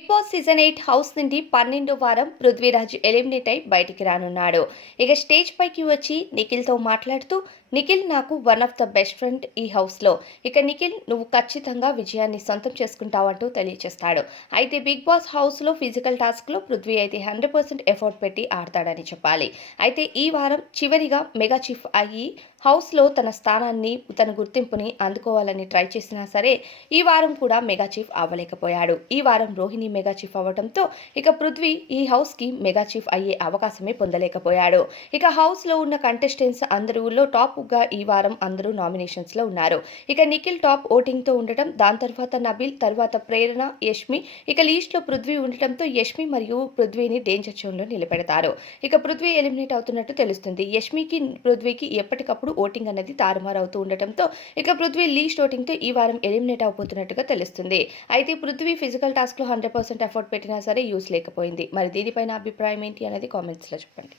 Big boss season 8 house నుండి 12వ వారం Prithviraj eliminate అయి బయటికి రానున్నాడు. ఇక స్టేజ్ పైకి వచ్చి నిఖిల్‌తో మాట్లాడుతూ, నిఖిల్ నాకు one of the best friend ఈ హౌస్‌లో. ఇక నిఖిల్ నువ్వు ఖచ్చితంగా విజయాన్ని సొంతం చేసుకుంటావంటూ తెలియజేస్తాడు. అయితే బిగ్ బాస్ హౌస్‌లో ఫిజికల్ టాస్క్‌లో పృథ్వీ అయితే 100% ఎఫర్ట్ పెట్టి ఆడతాడని చెప్పాలి. అయితే ఈ వారం చివరిగా మెగా చీఫ్ అయ్యి హౌస్‌లో తన స్థానాన్ని, తన గుర్తింపుని అందుకోవాలని ట్రై చేసినా సరే, ఈ వారం కూడా మెగా చీఫ్ అవ్వలేకపోయాడు. ఈ వారం రోహిణి మెగా చీఫ్ అవ్వడంతో ఇక పృథ్వీ ఈ హౌస్‌కి మెగా చీఫ్ అయ్యే అవకాశమే పొందలేకపోయాడు. ఇక హౌస్‌లో ఉన్న కంటెస్టెంట్స్ అందరిలో టాప్‌గా ఈ వారం అందరూ నామినేషన్స్‌లో ఉన్నారు. ఇక నిఖిల్ టాప్ ఓటింగ్‌తో ఉండటం, దాని తర్వాత నబీల్, తర్వాత ప్రేరణ, యష్మి, ఇక లీస్ట్‌లో పృథ్వీ ఉండటంతో యష్మి మరియు పృథ్వీని డేంజర్ జోన్‌లో నిలబెడతారు. ఇక పృథ్వీ ఎలిమినేట్ అవుతున్నట్టు తెలుస్తుంది. యష్మికి, పృథ్వీకి ఎప్పటికప్పుడు ఓటింగ్ అనేది తారుమారవుతూ ఉండటంతో ఇక పృథ్వీ లీస్ట్ ఓటింగ్‌తో ఈ వారం ఎలిమినేట్ అవబోతున్నట్టుగా తెలుస్తుంది. అయితే పృథ్వీ ఫిజికల్ టాస్క్‌లో 100% ఎఫర్ట్ పెట్టినా సరే యూజ్ లేకపోయింది. మరి దీనిపైన అభిప్రాయం ఏంటి అనేది కామెంట్స్‌లో చెప్పండి.